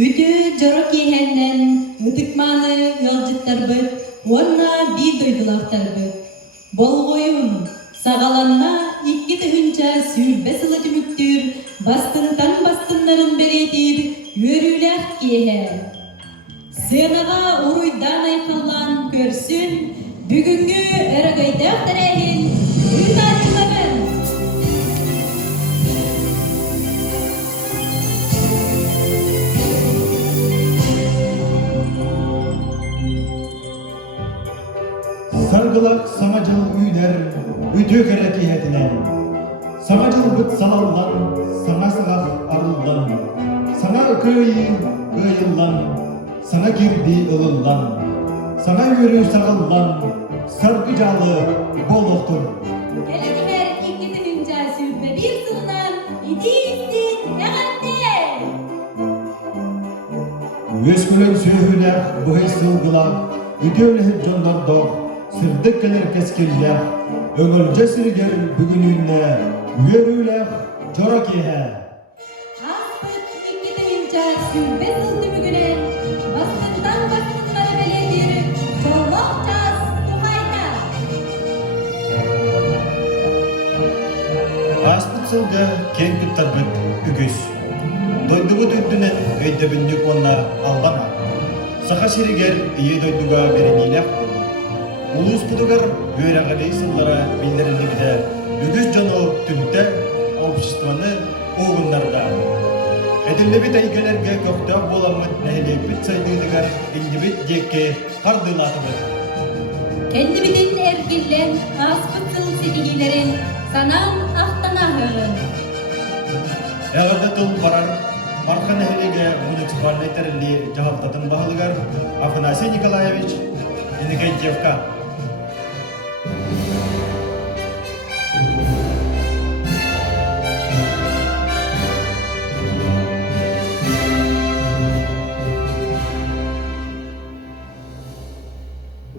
Үті жарық ехеннен үтікманы ғалжыттарбыт, онна bir дойдылақтарбыт. Болғойын, сағаланна икки тұхынча сүлбе сылы түміктір, бастыннарын беретір, өріләқ кеһер. Сынаға ұруйдан айқалан көрсін, бүгінгі әрігайдақ тәрәйін үт ачылабын. Sargılak samacıl üyler ütü kerek ihetinen. Samacıl bıt salallan, sana sığak arıllan. Sana köyü kıyıllan, sana girdi ılıllan. Sana yürü sağıllan, sargıcalı bol otur. Gelediler ikki тұхынча сүлбе bir сылынан, идейістен әғатте. Өскөлен сөйhüler бұхай сылгылak, ütölehip jondordoq. Sırdık keler keskinler, öngölce sirger bugününle, üyerüler çorak ihe. Аспыт ikki тұхынча сүлбе сылды бүгінен, бастыннары белетір, жоллақ жас тұхайда. Аспыт сылга кен күттар бүт үгіз. Дойдуғы дүндінен өйдебіндік онна алғана. Сақа сиригер ие дойдуға беренилек болды. Улус будугар өйрәгәлей сыллара билдерилди биде үгіз жону түнтә обществоны оғыннарда. Әділлебит әйгелерге көктөк боламыт нәйлепит сайдыдыгар индибит декке қардылатымыт. Кендибитин эргиллен аспыт сыл сетигилерин санам ақтана хығын. Әғырда тұл барар Мархан әхелеге муниципальный тәрілі жағалтатын бағылығар Афанасий Николаевич Иннокентьевка.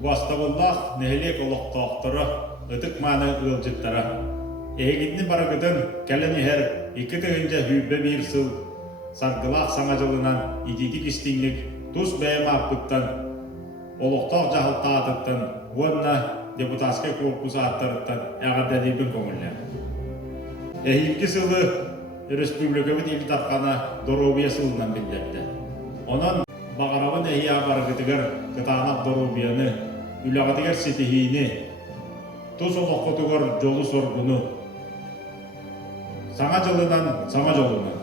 Бастабыллах нәхелек олықтақтыры ұтық маны ұлжыттары. Егінні барығыдың кәліні әр 2 тұғынша хүлбе бір сыл сарғылақ саңа жылынан идетік істіңлік тұс бәйім аппыттан олықтақ жағылта атыттан онна депутатскай корпусы аттырыттан әғадәдейбін көңілі. Әйіпкі сылы республикабын елі тапқаны Доробия сылынан білдерді. Онан бағарабын әйя барығытығыр қытағанақ Доробияны үлағатығыр сетихейіні тұс олыққытығыр жолы сорғыны саңа жылынан сама жолынан.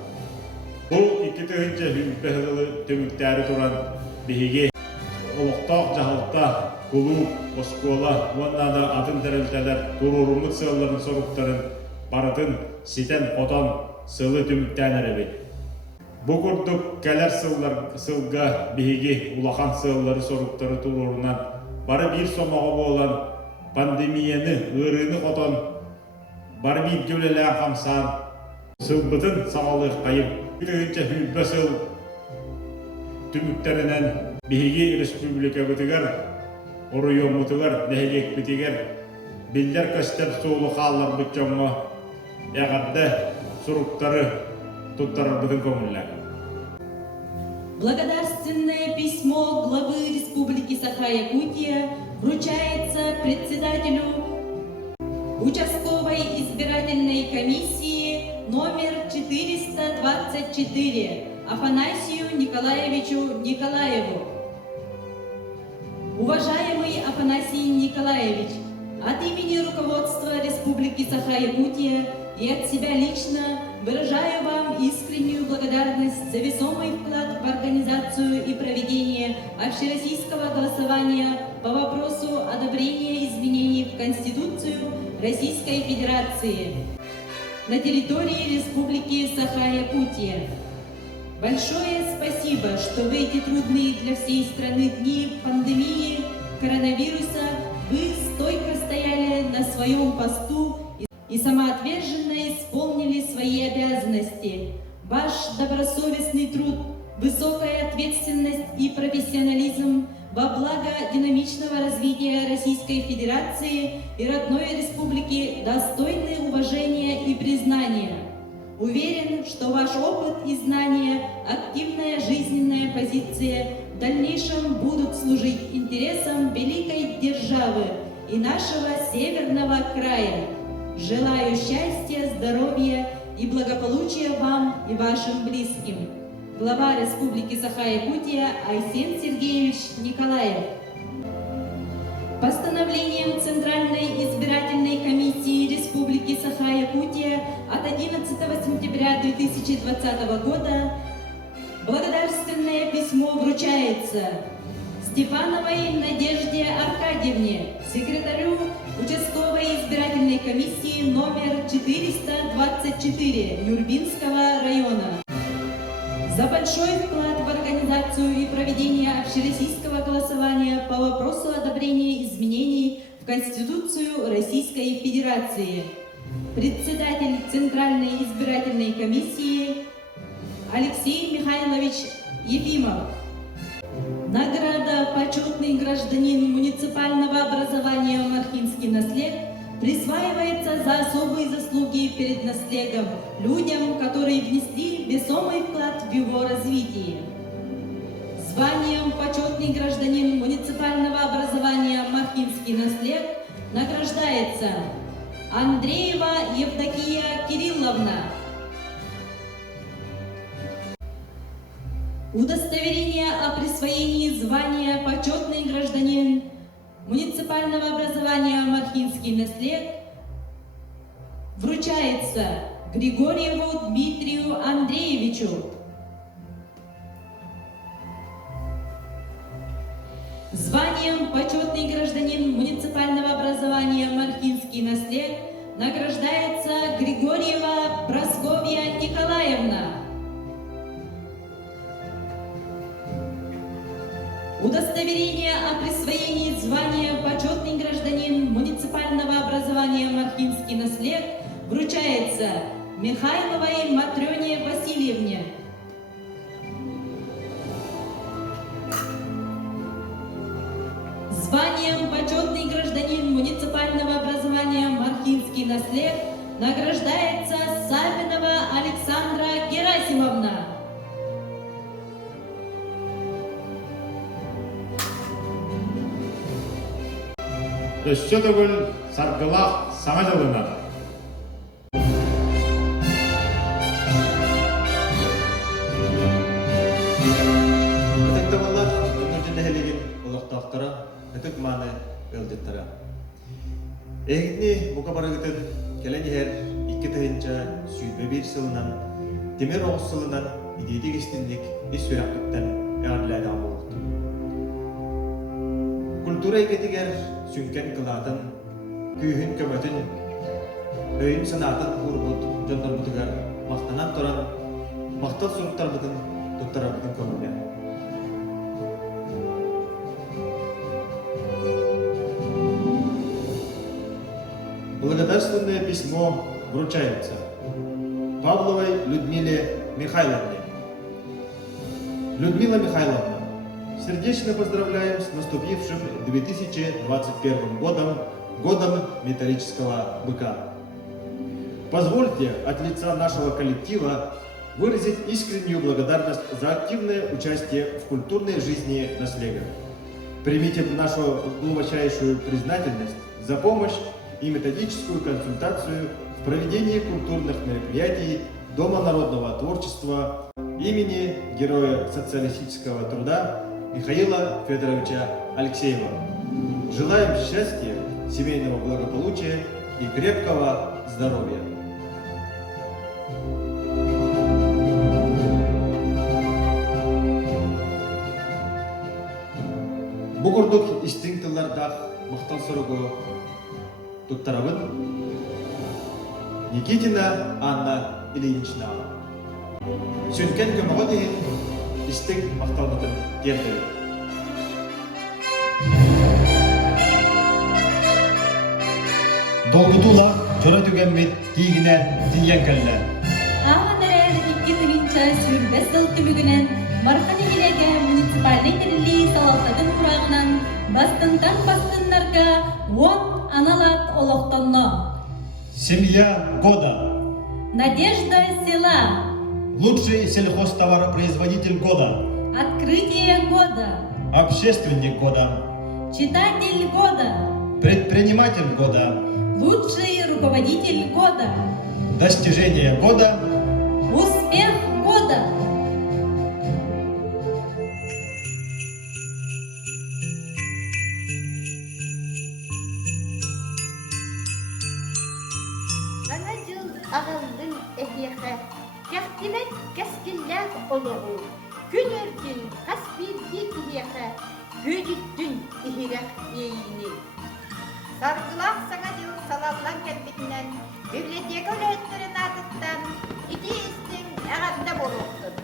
Бұл 2 тұхынча хүлбе жылы төміктәрі тұран бейге олықтақ жағылта, құлу, оскола, оннада атын тәрілтәлер, тұрурумыт сылларын соруқтарын барытын сетен қотан сылы төміктәнер әбет. Бұл күрдік кәлер сылға бейге улахан сыллары соруқтары тұрурынан бары бір сомаға болан пандемияны, ұрыны қотан бары бір көлелән қамсан сылбытын сағалық қайым. Күтігінші хүлбе сыл түміктерінен бейге республика бұтығар, ұрыйон мұтығар, нәхелек бітігер, білдер көстер соулы қалар бұтчаңы, яғадды сұруқтары тұттарыр бұтын көңілі. Благодарственное письмо главы Республики Саха-Якутия вручается председателю участковой избирательной комиссии номер 424 Афанасию Николаевичу Николаеву. Уважаемый Афанасий Николаевич, от имени руководства Республики Саха-Якутия и от себя лично выражаю вам искреннюю благодарность за весомый вклад в организацию и проведение общероссийского голосования по вопросу одобрения изменений в Конституцию Российской Федерации на территории Республики Саха-Якутия. Большое спасибо, что в эти трудные для всей страны дни пандемии коронавируса вы стойко стояли на своем посту и самоотверженно исполнили свои обязанности. Ваш добросовестный труд, высокая ответственность и профессионализм во благо динамичного развития Российской Федерации и родной республики достойны уважения и признания. Уверен, что ваш опыт и знания, активная жизненная позиция в дальнейшем будут служить интересам великой державы и нашего северного края. Желаю счастья, здоровья и благополучия вам и вашим близким. Глава Республики Саха-Якутия Айсен Сергеевич Николаев. Постановлением Центральной избирательной комиссии Республики Саха-Якутия от 11 сентября 2020 года благодарственное письмо вручается Степановой Надежде Аркадьевне, секретарю участковой избирательной комиссии номер 424 Нюрбинского района, за большой вклад в организацию и проведение общероссийского голосования по вопросу одобрения изменений в Конституцию Российской Федерации. Председатель Центральной избирательной комиссии Алексей Михайлович Ефимов. Награда «Почетный гражданин муниципального образования Мархинский наслед» присваивается за особые заслуги перед наследом людям, которые внесли весомый вклад в его развитие. Званием «Почетный гражданин муниципального образования Мархинский наслед» награждается Андреева Евдокия Кирилловна. Удостоверение о присвоении звания «Почетный гражданин муниципального образования Мархинский наслед» вручается Григорьеву Дмитрию Андреевичу. Званием «Почетный гражданин муниципального образования Мархинский наслед» награждается Григорьева Прасковья Николаевна. Удостоверение о присвоении звания «Почетный гражданин муниципального образования Мархинский наслед» вручается Михайловой Матрёне Васильевне. Званием «Почетный гражданин муниципального образования Мархинский наслед» награждается Савинова Александра Герасимовна. Өссө түгіл саргылақ саңа жылына. Өтектавалар өңірден әхелеген олықтақтыра, өтік маны өлдеттіра. Эгитни бұқа барығытын келен ехер 2 тайынша сүйбе бір сылынан, темір оғыз сылынан идейді кестіндік ес өрәқтіктен әғірләді амылықты. Культура егетігер сүнкен кылатын, күйін көмөтін, өйін санатын құрбыт, жондар бұтығар мақтанан тұран, мақтал сұруқтар бұтын, тұттара бұтын көмілген. Благодарственное письмо вручается Павловой Людмиле Михайловне. Людмила Михайловна, сердечно поздравляем с наступившим 2021 годом, годом металлического быка. Позвольте от лица нашего коллектива выразить искреннюю благодарность за активное участие в культурной жизни наследия. Примите нашу глубочайшую признательность за помощь и методическую консультацию в проведении культурных мероприятий Дома народного творчества имени Героя социалистического труда Михаила Федоровича Алексеева. Желаем счастья, семейного благополучия и крепкого здоровья. Бугурдук инстинктлардах мақтал сорого туттарабын Никитина Анна Ильинична. Сүнкен көмөҕө дейин истик макталбытын тиэрдебит. Долгутула жора түгенмит тийгине тийен келле. Ағанырар 2-нче сүрбе сыл түбүгүнен Марханы келеге муниципальный тирли салаттатын урагынан бастыннарга 10 аналат олоқтонно. Семья года. Надежда села. Лучший сельхозтоваропроизводитель года. Открытие года. Общественник года. Читатель года. Предприниматель года. Лучший руководитель года. Достижение года. Успех года. Sana yıl ağıldın ehyehe, Kehtimek keskiller oluğu, Gün örgün kasbirdi ihyehe, Güdüttün ihirek yeyini. Sargılak sana yıl salallan kelbikinden, Biblioteka öğretmenin adıttan, İdi istin ağırda boluktun.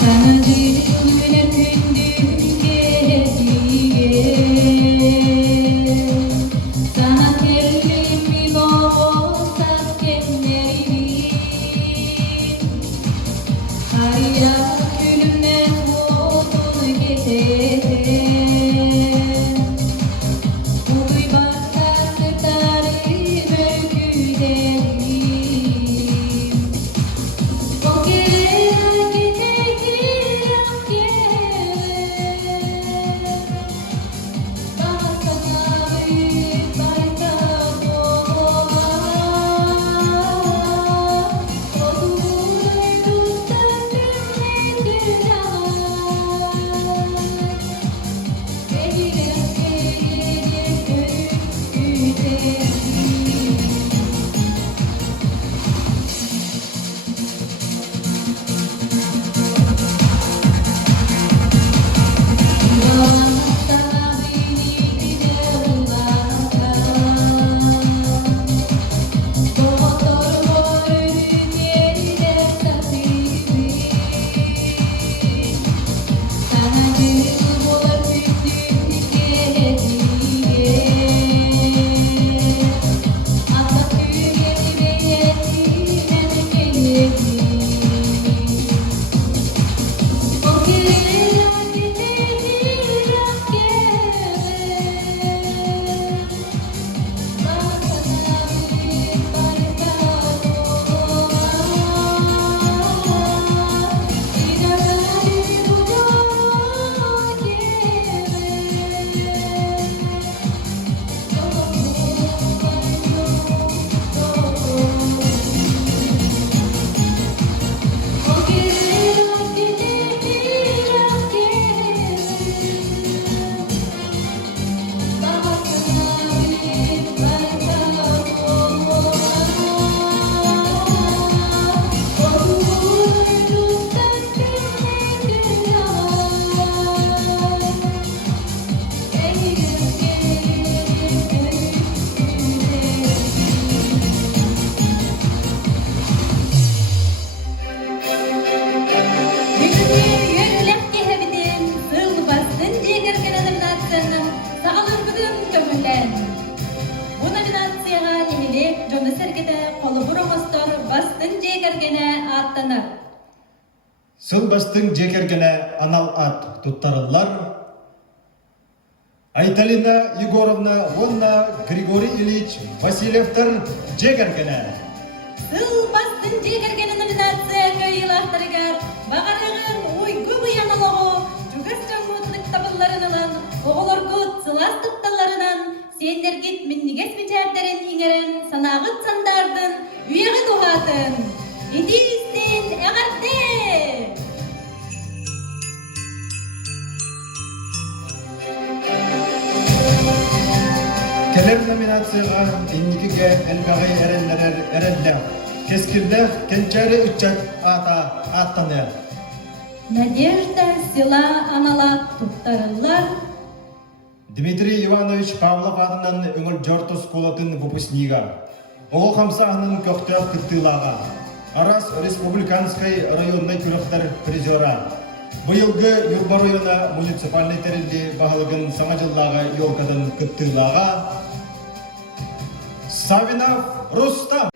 Sana düğünler gündüz geceye, Sana terlimi boğulsak genlerimi, Hayat gülümden mutlu gecede, Uy bakta sırtarı bölgüderim. O gelen gidecek daha sana büyük barka dolar. Oturur tuttan bir canan. Gelecek güzelim. Сылбастың жекергене анал ат туттарылар. Айталина Егоровна, Вонна, Григорий Ильич Васильевтер жекергене. Сылбастың жекергені номинация көйілақтырығар, бағарығын ойғы бұянылығы, жүгіз жаңғытлық табыларынан, оғылырғыт сылас тұтталарынан, сендергет міннігес бечәрдерін еңерін, санағыт сандардың, үйеғі туғатын. İdistin əğərdə! Келер номинацияға инникіге әлбәғай әрәлләр. Кескілді кенчәрі үтчәт аттаны. Надежда села аналар туттарылар. Дмитрий Иванович Павлов адынан өңіл жорты сколатын выпускнига. Оғыл қамсағының көқтіғ күттілаға. Арас Республиканской районной күрәхтәр призера. Быелгы Юлба районы муниципальный теренде бағалығын саңа жыллағы елкадан күттілаға Савинов Рустам.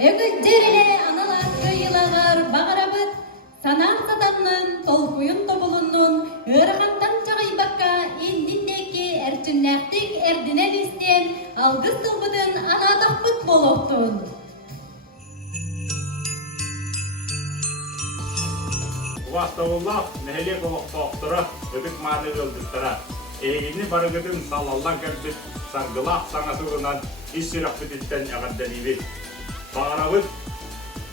Өгүддереле аналар кыйылағар бағарабыт, санан сатаннан толкуйын тобулуннун ырғантан чағайбаққа индиндеки әрчімнәқтік әрдіне листен алғыз тылбыдын анадақпыт болуқтун. Уақтауыллақ нәхеле қолықтауқтыра өтік маны жолдықтыра. Егінні барығыдың салаллан кәрбіт саңғылақ саңасығынан иссирақ бітіттен ағаддан ебет. Бағарабыт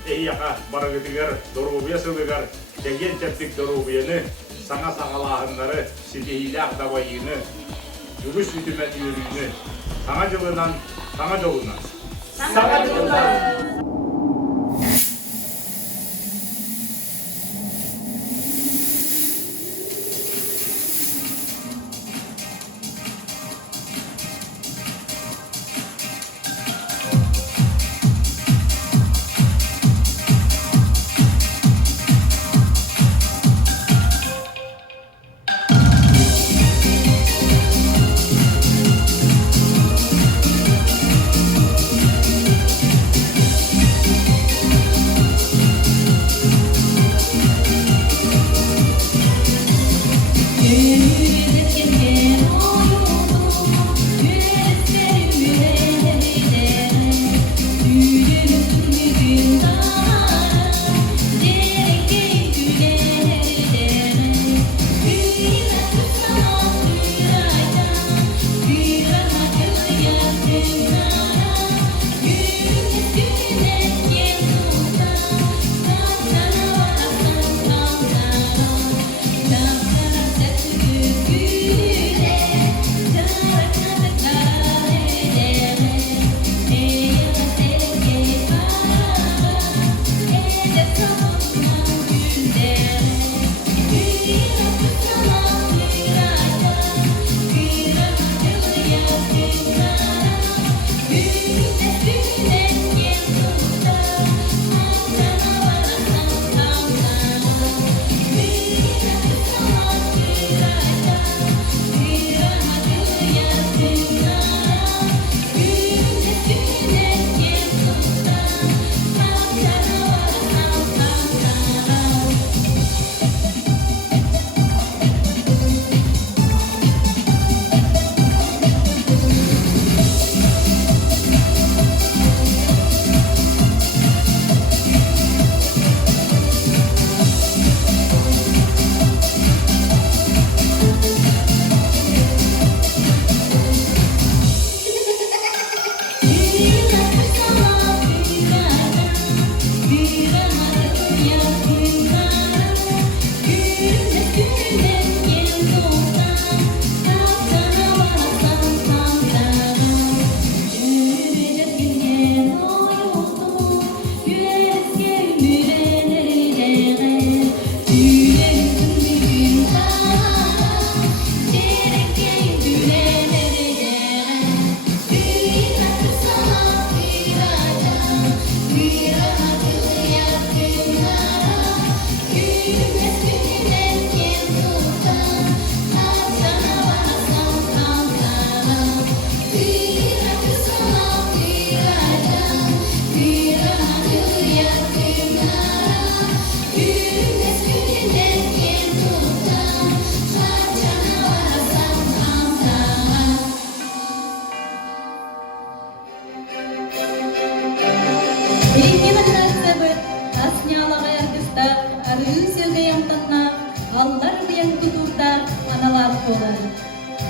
әйяға барығыдығар дұрубия сылығар кәген тәптік дұрубияны саңа саңалағынлары сетейілі ақтабайыны жүгіш үтімен үйіріні саңа жылынан саңа жолынан. Саңа жылынан!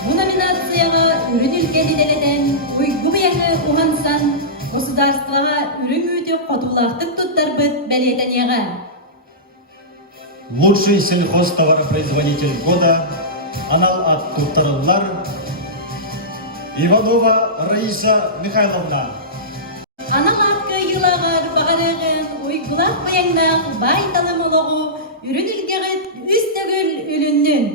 Bu номинацияға үрін ülкелерден ұйғы бияңы ұғансан, государствоға үрін үйде қотулақтық тұттар бұд бәлетен еға. Лучший сельхозтоваропроизводитель года анал от Туттарыллар Иванова Раиса Михайловна. Анал атқы йылағар бағарығын ұйғылақ баяңнақ бай талым олығы үрін ülкеғіт үстігіл үліннің.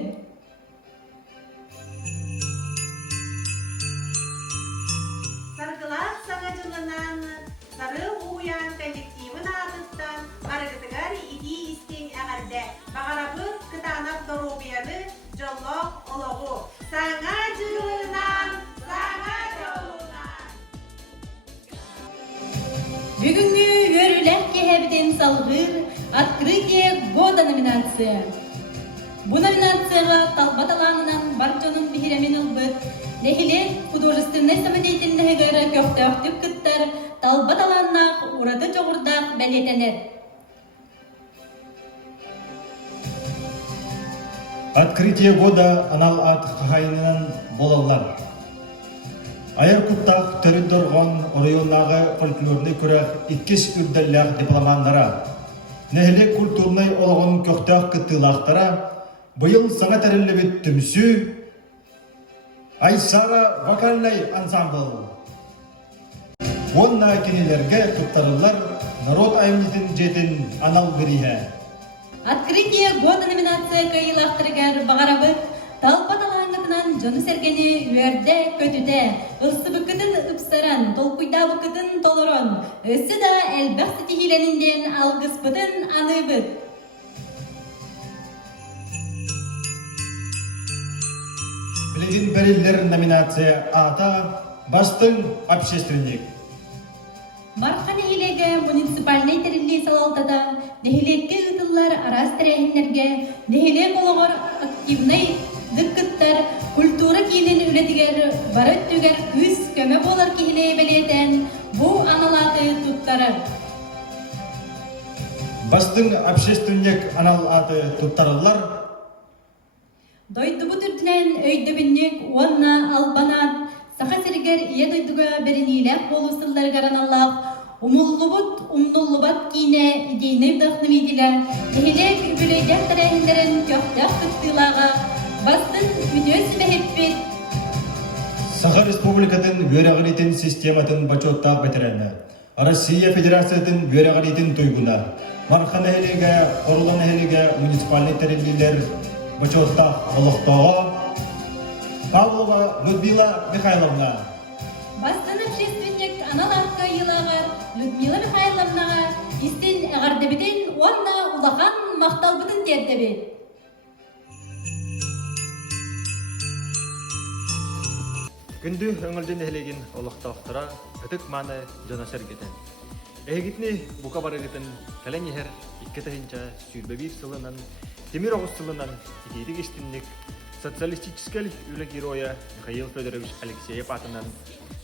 Sargılar sana cılınan sarı uyan kolektivin adı Бүгүнгү өрүлэх кеһебитин салгыр «Открытие года» номинация. Бу номинацияга талбат аланынан барчонун бихиремин ылбыт, нехиле художественной самодеятельностьга көктөктүк кыттар талбат аланнах урады жогурдах белетенер. Открытие года анал ат хайынан болалар. Аяр куттах төрүндөргөн райондагы фольклорный күрәк иккис үрдәлләр дипломаннара, нәһиле культурный олгон көктөк кыттылактара быйыл саңа тәреллебит түмсү Айсара вокальный ансамбл. Онна кинилерге кыттарылар народ аймитин жетин анал бириһә. Открытие года номинация кайылақтыргар бағарабыт талпат алаңытынан жоны сәргені үйерде көтіде, ылсы бұкытын ұпсаран, толкуйда бұкытын толырон, өсі да әлбәқ сетихиленинден алғыс бұтын аныбыт. Билигин бериллер номинация ата бастың общественник. Марқа нехилеге муниципальный терилли салалтада нехилекке ытыллар арас тәрәһиннерге, нехиле болоғар активный дыққыттар культура кейінен үлетігер бары түгер күз көмі болар кейле белетен бұ аналаты туттарар. Бастың общественник анал аты туттарылар. Дойдубу түртінен өйдөбіннік уанна албанат саха сиргер ие дойдуга беринилек болусыллар гараналлах умуллубут умнуллубат кийне идейны вдохновителя нехилек үбілейдек тәрәһіндерін көктәк кыттылаға бастын үтөсі бәхеппет. Саха республикатын бөрәғалитин систематын бачоттақ бәтірәні. Россия Федерациятын бөрәғалитин туйгуна. Мархан әхелеге, Орлан әхелеге муниципальный тәреллилер бачоттақ олықтаға Павлова Людмила Михайловна. Бастын общественник аналарка йылағар Людмила Михайловнаға истин әғардебеден уанна улахан мақталбытын тердебет. Күнді өңілден әлеген олықтақтыра үтік маны жана сәргетен. Әйгітні бұқа барығытын кәлен ехер иккетахинча сүйірбебейіп сылынан, темир оғыз сылынан идейдік іштінлік социалистический үлі героя Михаил Федорович Алексеев атынан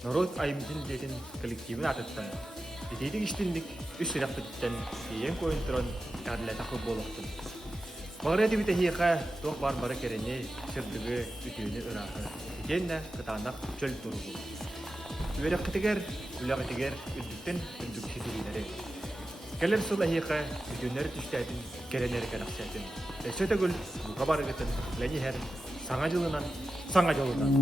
народ аймтын дейтін коллективін атыттан. Идейдік іштінлік үш сирақ бүттен кейен көйін тұрын кәрлі тақы болуқтын. Бағыр әдебіті хейқа тоқ бар-бары керене сірдігі үтіуіні ұрағы. Денна кытанақ чөл тұрғы. Үйерек кітігер, үлі кітігер үлдіктен үндік шетелінері. Кәлер сұлы хейқа үтіуінері түштәйтін керенері кәнақсәйтін. Өсі төгіл бұға барығытын ләне әр саңа жылынан, саңа жолынан.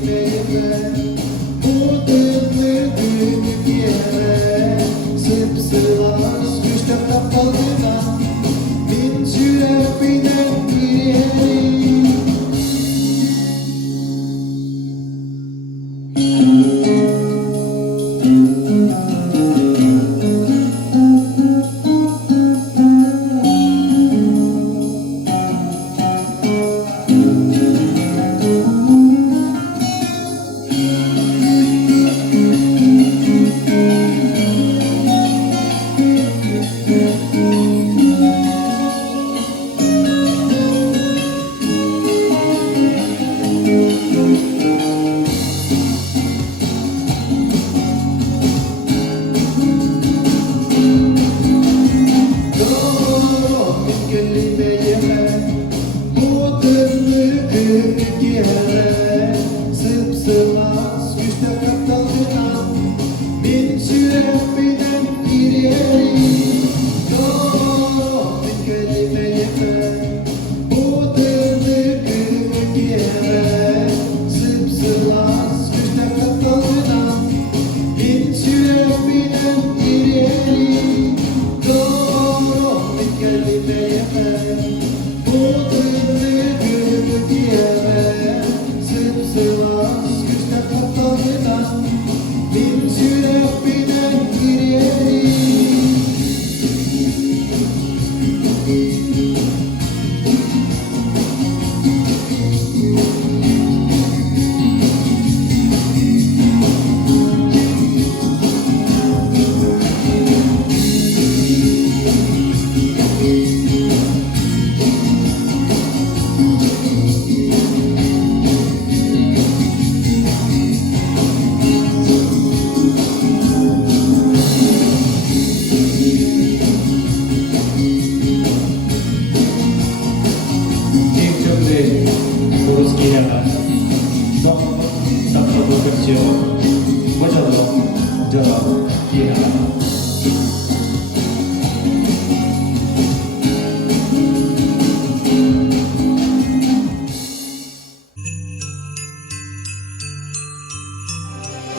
kelimeye bu dönür günü yere sıpsıvas güçte kapalına bin sürebinen gireri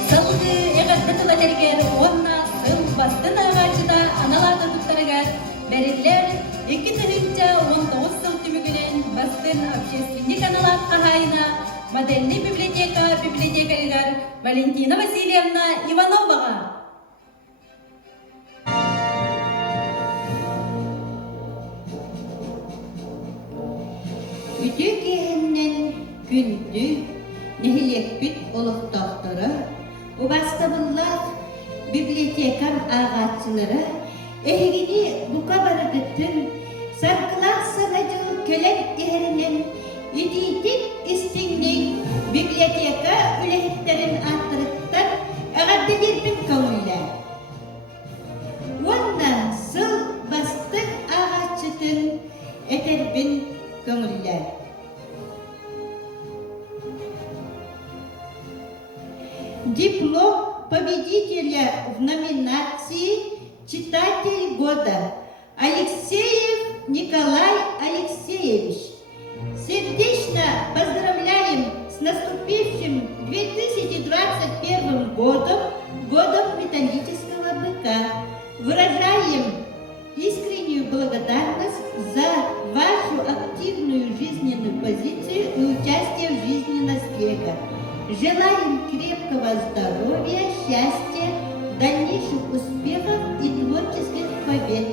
Салғы эғарбытыла тергер онна сыл бастын ағачыда аналарды тұттарыгар бәрелер 2019 сыл түмігілен бастын общественник аналар қағайына модельный библиотекарыгар Валентина Васильевна Ивановаға. Үтü киһиннен күндү нехилекпит олуқтақтары, убастабыллар библиотекам ағатчылары, эхигини бука барыгыттын саркылақ сағадыл көлен ихеринен идитик истиңнен библиотека үлехеттерин аттырыттар ағаддедербін кауылар. Оннан сыл бастық ағатчытын этербін көңіллер. Диплом победителя в номинации «Читатель года» Алексеев Николай Алексеевич. Сердечно поздравляем с наступившим 2021 годом, годом металлического быка. Выражаем искреннюю благодарность за вашу активную жизненную позицию и участие в жизни наследия. Желаем крепкого здоровья, счастья, дальнейших успехов и творческих побед.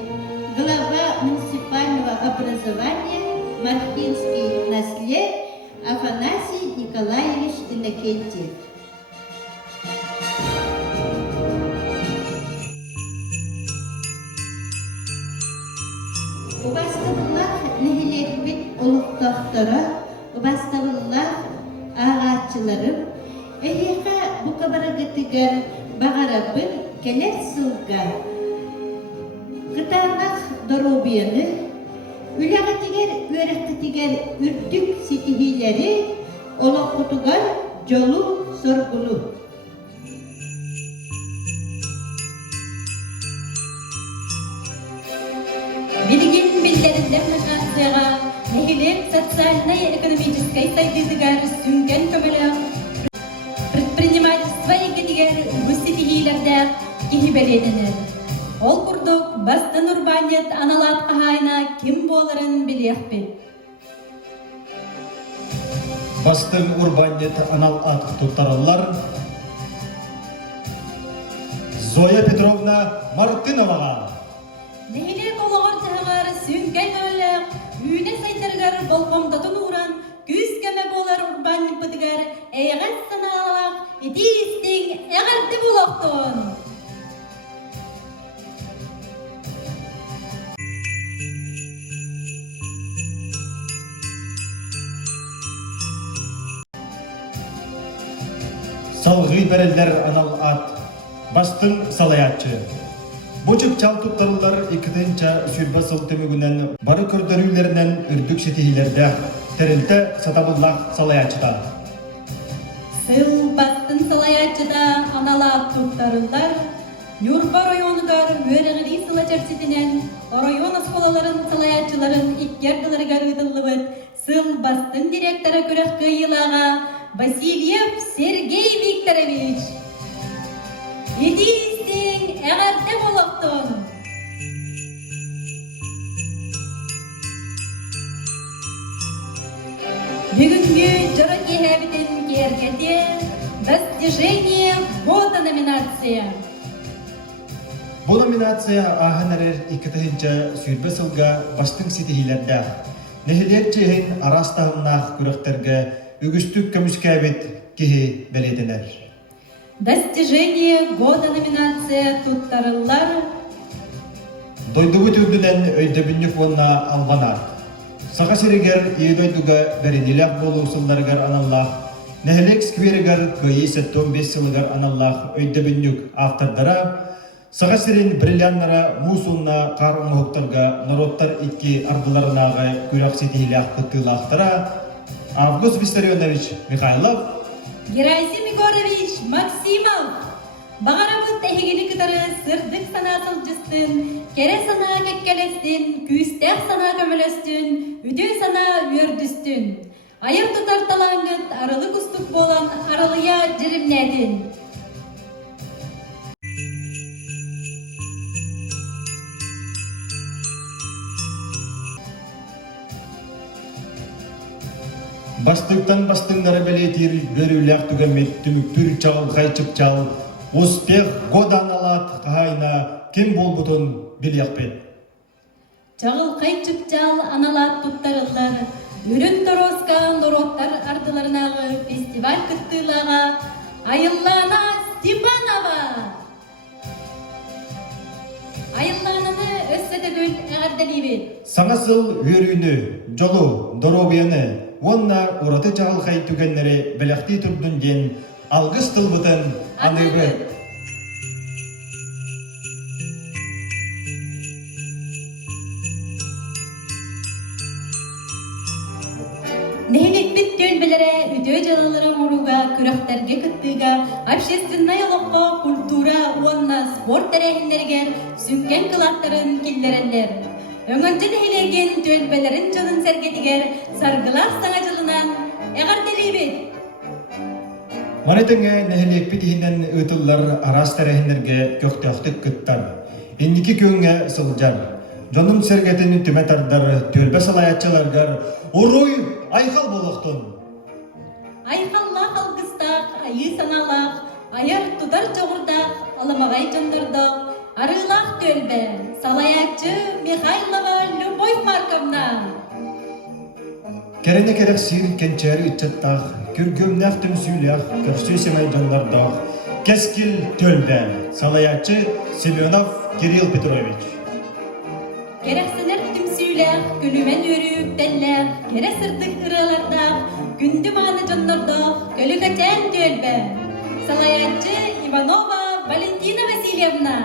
Глава муниципального образования Мархинский наслед Афанасий Николаевич Иннокентьев. Убастабыллах нехилекбит олуқтақтары, убастабыллах ағатчыларым, эхиха букабарагытыгар бағарабын келер сылға. Қытағақ доробияны, үләғатыгар өрәқтігер үрдік сетихилері олоққытыгар жолу соргулу. Билген билдерінден нахасыға нехилек социальной экономической сайдызыгар сүнген көмілі кихи беледенер. Ол курдук бастын урбанет аналат кахайна ким боларын билиякпит. Бастың урбанет анал ат туттарылар Зоя Петровна Мартыноваға. Нехиле колоғар тағар сүнкен өлі, үйіне сайтырғар болқомдатын уран, күз кәмі болар урбан бұдығар, әйғат саналақ, еті істің әғарты болақтын. Салғы бәрелдер анал ат. Бастың салаятчы. Бучук чал туттарылар икидинча сүрбе сыл төмігінен бары көрдөрүлерінен үрдік шетихилерде тәрілті сатабыллақ салаятчыда. Сыл бастын салаятчыда анала туттарылар, Нюрба районудар өрігілі сыла чәрсетінен район асколаларын салаятчыларын иккерділерге рыдылыбыт сыл бастын директора көрек кыйылаға Васильев Сергей Викторович. Едистің әғарты болақтың. Бүгінгі жыры кехәбітін кергеде «Достижение года» номинация. Бұл номинация ағын әрер 2-тігінші сүрбе сылға бастың сетихилерді. Нехилетчейін арастағынақ күректерге үгістік көміскәбет кехи беледенер. «Достижение года» номинация туттарылар. Дойдугу түрдінен өйдебіннік онна алғанар. Саға серегер ейдойдуға бәрінелек болу сылдарығар аналлах. Нәхелек скверігер көйі 15 сылығар аналлах өйдебіннік автордара. Саға серен бриллианнара мусунна қар ұңғықтарға народтар итки ардыларынағы күрек сетейлек күттілақтара. Август Виссарионович Михайлов. Герасим Егорович Максимов. Бағарабыт әйгелі күтары сырдық сана сылжыстын, кере сана кеккелестін, күстәк сана көмілестін, үді сана өрдістін. Айыр тұтар талаңғыт арылы күстік болан арылыя жірімнәдін. Бастықтан бастыңдары бәлетер бөріләк түгәмет түміктүр чал, қайчып чал, успех годан алат қайна кем бол бұтын білияқ бет. Чағыл қайчып чал аналат тұттарылар, үрін тороска нороттар ардыларынағы фестиваль күттілаға Айыллана Степанова. Айыллананы өссетігіл әғардалибет. Саңасыл өрүйіні, жолу, доробияны, онна ураты чағыл қай түгеннері бәліқті тұрдың ден алғыс тылбытын анығыт. Нехилек бит төлбелері үдө жалаларын ұруға, күрәқтерге күттіға, общественная лоққа, культура, онна спорт тәрәхіндергер, сүнкен кылақтарын келдерендер. Өңірді нехилеген төлбелерін жылын сәргетігер, сарғылақ саңа жылынан әғарделейбет. Манетіңе нехилек бітігінен ұтылар арас тәрәхіндерге көқтіқтік күттар. Индики көнгө сылжар. Жонун сергетini түметардар төлбе салаятчыларгар уруй айхал болуқтун. Айхаллақ алғыстақ, айы саналақ, аяр тудар жоғырдақ, аламағай жондырдақ, арылақ төлбе, салаятчы Михайлова Любовь Марковна. Керене керек сир кенчери итчаттақ, күргөмнәқ түмсүйләқ, көрсөсемай жондардақ, кескил төлбе, салаятчы Семенов Кирилл Петрович. Керексенер түмсүйләқ, күлімен өрүктәлләқ, кересірдік ыралардақ, күнді маны жондардақ, көлі кәтен төлбе, салаятчы Иванова Валентина Васильевна.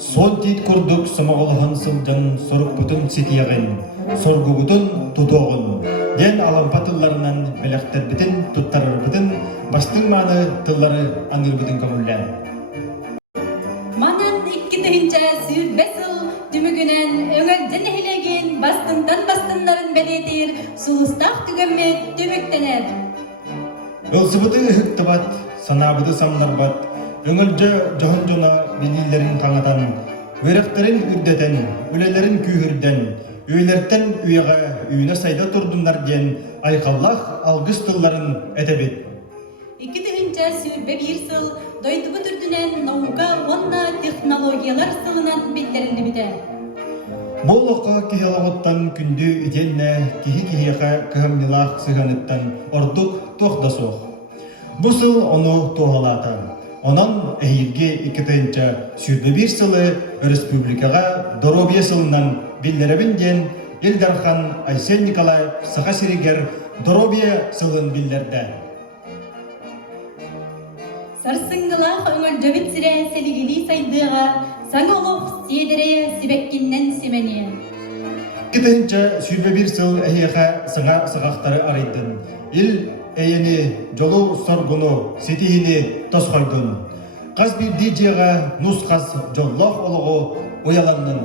Сон тит курдук самоголхан сылжан сорук бутун сетияғын, соргу бутун тутоғын. Ден алампатыларынан белектер бітін, туттарыр бітін, бастың маны тыллары аңыр бітін көмілден. Манан икки тыһынча сүрбесыл түмүгүнен өңөлден эхилеген бастындарын белетир, сулустак түгөммет түмүктенер. Өлсібіті үхіктібат, санабыды самнарбат, Öngölce johon jona bilgilerin kanatan, öreklerin ürdeten, ülelerin kühürden, üyelerden üyege üyüne sayda turdunlar diyen aykallah algıs tılların etebit. 2000-нче сүүрбе bir сыл дойдубу түрдүнен наука онна технологиялар сылынан белдерилди бите. Болоқа кихалағыттан күнді иденне кихи-кихиға кыхамнилақ сығаныттан ордук тоқдасоқ. Бұл сыл оны тоғалата. Онан әйілге 2-нче сүүрбе bir сылы республикаға Доробия сылынан биллеребін ден Илдархан Айсен Николаев Саха Сиригер Доробия сылын биллерді. Сарсыңгылах өңөлжөбүт сирен селигили сайдыга саңолук седере сибеккиннен семене. 2-нче сүүрбе bir сыл әйеға сыңа сығақтары арайдын. Ил әйені жолу соргуну сетихini тосқайдын. Қаз bir дижеға нұсқас жоллақ олығы ояланын.